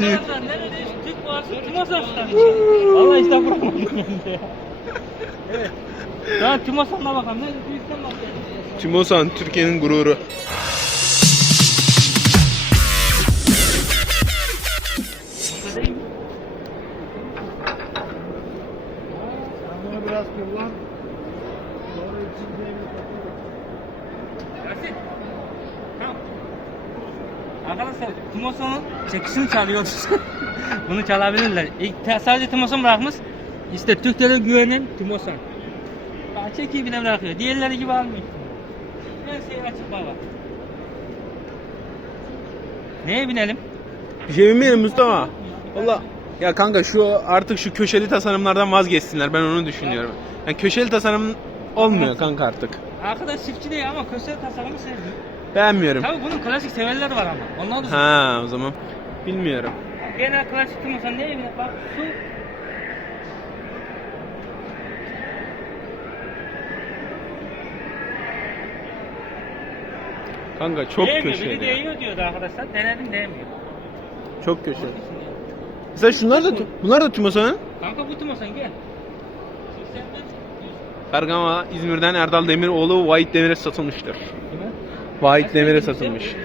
Nereden neredeyiz? Türk varsa Timosan'dan. Valla işte vuramadım ben de ya. Evet. Daha Timosan'la bakalım. Ne bakıyorum. Timosan Türkiye'nin gururu. Biraz kullan. Sonra içinde Yasin. Arkadaşlar Timosan'ın çekisini çalıyoruz. Bunu çalabilirler. İlk te- sadece Timosan bırakmış. İşte Türklere güvenen Timosan. Bak çekiyi bile bırakıyor. Diğerleri gibi almıyor. Her şey açık baba. Neye binelim? Bir şey bilmiyorum Mustafa. Valla. Ya kanka şu artık şu köşeli tasarımlardan vazgeçsinler ben onu düşünüyorum. Yani köşeli tasarım olmuyor kanka artık. Arkadaş çiftçi değil ama köşe tasarımı sevdi. Beğenmiyorum. Tabii bunun klasik severleri var ama. Onlar da Ha o zaman bilmiyorum. Genel klasik Timosan neye biner? Bak şu Kanka çok değmiyor. Biri köşeli. değiyor diyordu arkadaşlar. Denedim değmiyor. Çok köşeli. Mesela şunlar da bunlar da Timosan'ın. Kanka bu Timosan gel. 81 Bergama İzmir'den Erdal Demiroğlu White Demir'e satılmıştır. White Demir'e satılmış.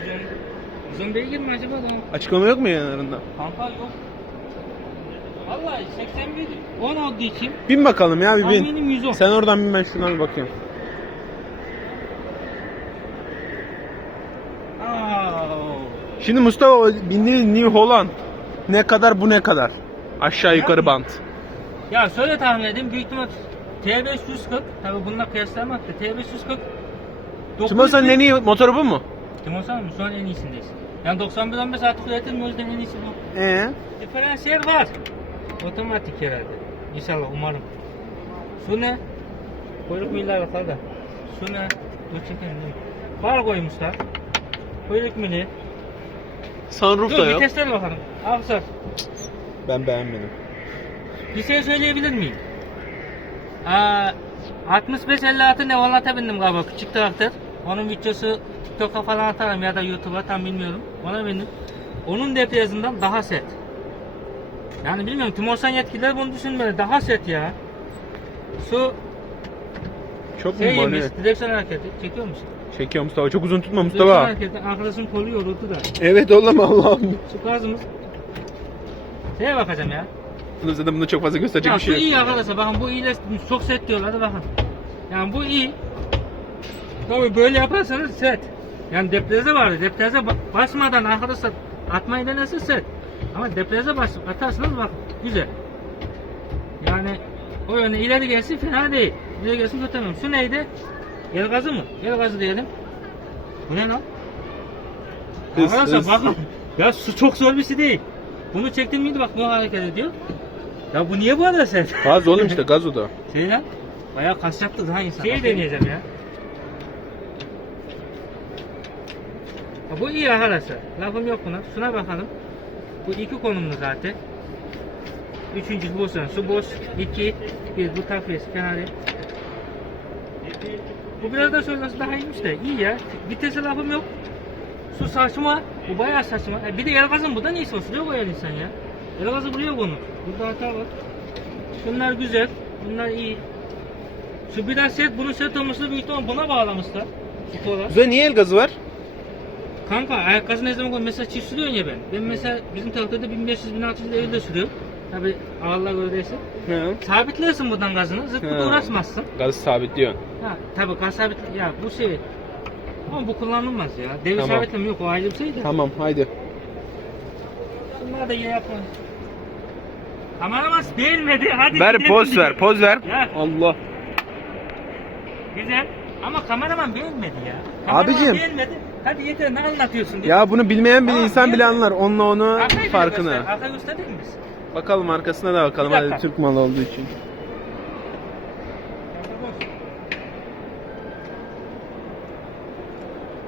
Uzun beygir mi acaba? Açıklama yok mu yanlarında? Kanka yok. Vallahi 81 10 olduğu için Bin bakalım ya bir bin. tahminim 110. Sen oradan bin ben şuradan bir bakayım. Aa, Şimdi Mustafa o bindiğiniz New Holland ne kadar bu ne kadar? Aşağı yukarı bant. Ya şöyle tahmin edeyim büyük ihtimal T540 tabi bununla kıyaslamak da T540 Timosan'ın en iyi motoru bu mu? Timosan mı? Şu an en iyisindeyiz. Yani 91-15 artık üretilmiyor o yüzden en iyisi bu. Ee? Diferansiyel var. Otomatik herhalde. İnşallah umarım. Şu ne? Kuyruk milli kaldı. Şu ne? Dur çekelim. dur. Far koymuşlar. Kuyruk mili. Sunroof Dur da yok. viteslere bakalım. Arkadaşlar Ben beğenmedim. bir şey söyleyebilir miyim? Aa, 65-56 ne Volata bindim galiba küçük traktör. Onun videosu TikTok'a falan atarım ya da YouTube'a tam bilmiyorum. Ona bindim. Onun debriyajından daha sert. Yani bilmiyorum Timosan yetkililer bunu düşünmeli. Daha sert ya. Şu Çok mu şey manuel? yemiş, direksiyon hareketi. Çekiyor musun? Çekiyor Mustafa. Çok uzun tutma Direksiyon Mustafa. hareketi. Arkadaşım kolu yoruldu da. Evet oğlum Allah'ım. Şu gazımız. Şeye bakacağım ya. Bunun zaten bunda çok fazla gösterecek Ya bir şey yok. iyi arkadaşlar bakın bu iyileştirmiş çok sert diyorlar bakın. Yani bu iyi. Tabii böyle yaparsanız sert. Yani depreze vardı. Depreze ba- basmadan arkadaşlar atmayı denerse sert. Ama depreze bas atarsanız bak güzel. Yani o yöne ileri gelsin fena değil. İleri gelsin kötü Şu neydi? Gel gazı mı? Gel gazı diyelim. Bu ne lan? Arkadaşlar bakın. Ya su çok zor bir şey değil. Bunu çektim miydi bak bu hareket ediyor. Ya bu niye bu kadar sert? Gaz oğlum işte gaz o da. Şey lan, bayağı kas yaptı daha insan. Şeyi deneyeceğim ya. Ha, bu iyi arkadaşlar. Lafım yok buna. Şuna bakalım. Bu iki konumlu zaten. Üçüncü boş. Su boş. iki. Bir bu takviyesi fena değil. Bu biraz da sonrası daha iyiymiş de. iyi ya. Vitese lafım yok. Su saçma. Bu bayağı saçma. E, bir de el gazın bu da neyse o şuraya koyar insan ya. El gazı buraya konu. Burada hata var. Şunlar güzel. Bunlar iyi. Şu biraz sert, bunun sert olmasını büyük ihtimal buna bağlamışlar. Kola. Burada niye el gazı var? Kanka ayak gazı ne zaman koy? Mesela çift sürüyorsun ya ben. Ben mesela bizim traktörde 1500-1600 evde sürüyorum. Tabi ağırlığa göre değilse. Hı. Sabitliyorsun buradan gazını. Burada Hı. uğraşmazsın. Gazı sabitliyor. Ha tabi gaz sabit ya bu şey. Ama bu kullanılmaz ya. Devir Tamam. sabitleme yok o ayrı bir şey de. Tamam haydi. Bunlar da iyi yapın. Kameraman beğenmedi. Hadi Ver gidelim. poz ver poz ver. Ya. Allah. Güzel. Ama kameraman beğenmedi ya. Kameraman Abicim. beğenmedi. Hadi yeter ne anlatıyorsun diye. Ya bunu bilmeyen bir Tamam, insan bile anlar. Onunla onu Arkayı bile farkını. göster. Arkayı gösterir misin? Bakalım arkasına da bakalım. Bir Hadi. Türk malı olduğu için.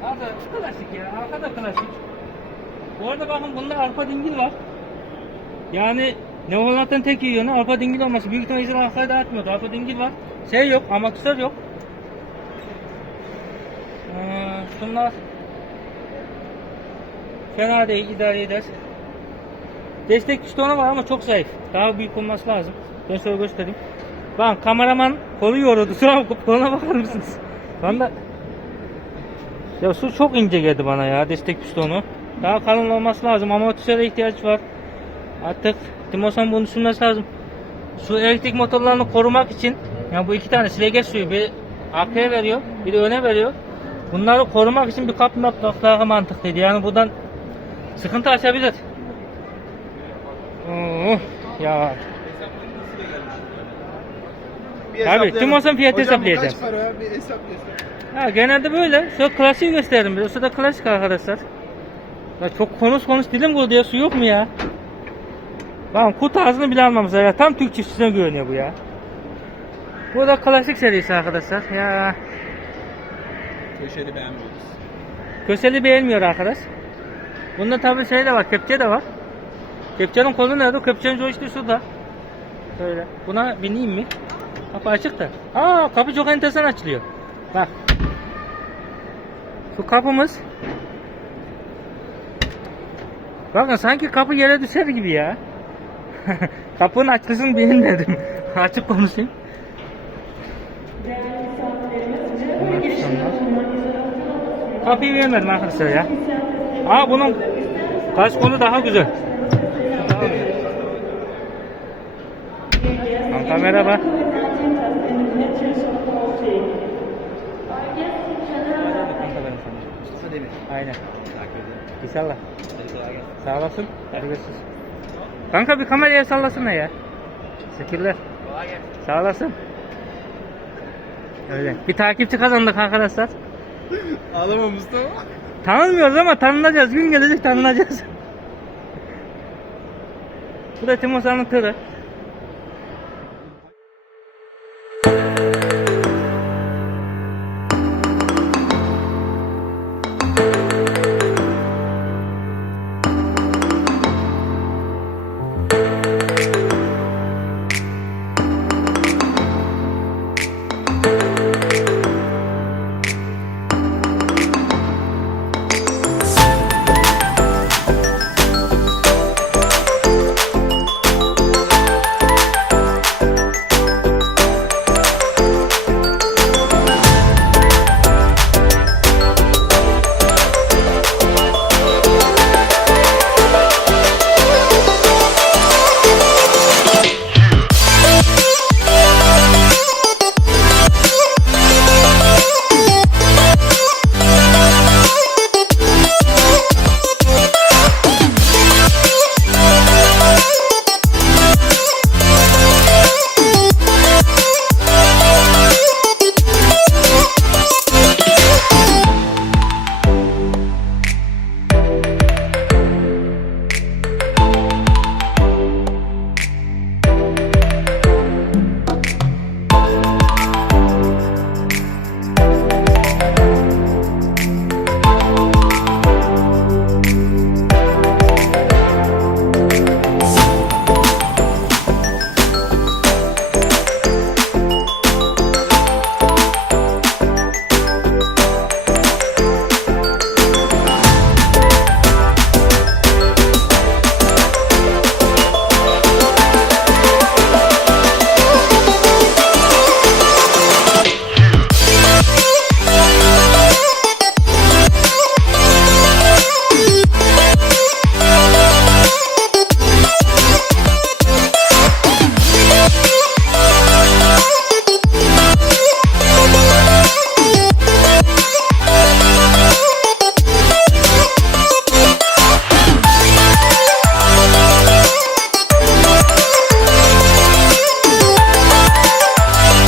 Arka klasik ya. Arka da klasik. Bu arada bakın bunda arpa dingil var. Yani ne Holland'ın tek iyi yönü arpa dingil olması. Büyük ihtimalle arkaya da atmıyordu. Arpa dingil var. Şey yok, amortisör yok. Ee, şunlar fena değil, idare eder. destek pistonu var ama çok zayıf. Daha büyük olması lazım. Ben şöyle göstereyim. Bakın kameraman kolu yoruldu. Sonra koluna bakar mısınız? Ben de ya su çok ince geldi bana ya destek pistonu. Daha kalın olması lazım. Amortisöre ihtiyaç var. Artık Timosan bunu düşünmesi lazım. Şu elektrik motorlarını korumak için yani bu iki tane silegeç suyu bir arkaya veriyor, bir de öne veriyor. Bunları korumak için bir kap yapmak daha mantıklıydı. Yani buradan sıkıntı açabilir. Oo, ya Abi, Timosan fiyatı hesaplayacağım. Kaç para bir hesaplayalım. Ha, genelde böyle. Şöyle klasiği gösterdim. Burası da klasik arkadaşlar. Ya çok konuş konuş dilim kurudu ya. Su yok mu ya? Lan kutu ağzını bile almamışlar ya. Tam Türk çiftçisine güveniyor bu ya. Bu da klasik serisi arkadaşlar. Ya Köşeli beğenmiyoruz. köseli beğenmiyor arkadaş. Bunda tabii şey de var. Kepçe de var. Kepçenin kolu nerede? Kepçenin joystick'i şurada. Şöyle. Buna bineyim mi? Kapı açık da. Aa kapı çok enteresan açılıyor. Bak. Şu kapımız. Bakın sanki kapı yere düşer gibi ya. Kapının açılışını beğenmedim. Açık konuşayım. Kapıyı beğenmedim arkadaşlar ya. Aa bunun kaç konu daha güzel. Kanka merhaba. Aynen. İnşallah. Sağ olasın. Hadi görüşürüz. Kanka bir kameraya sallasana ya. Teşekkürler. Sağ olasın. Öyle. Bir takipçi kazandık arkadaşlar. Ağlama Mustafa. Tanınmıyoruz ama tanınacağız. Gün gelecek tanınacağız. Bu da Timosa'nın tırı.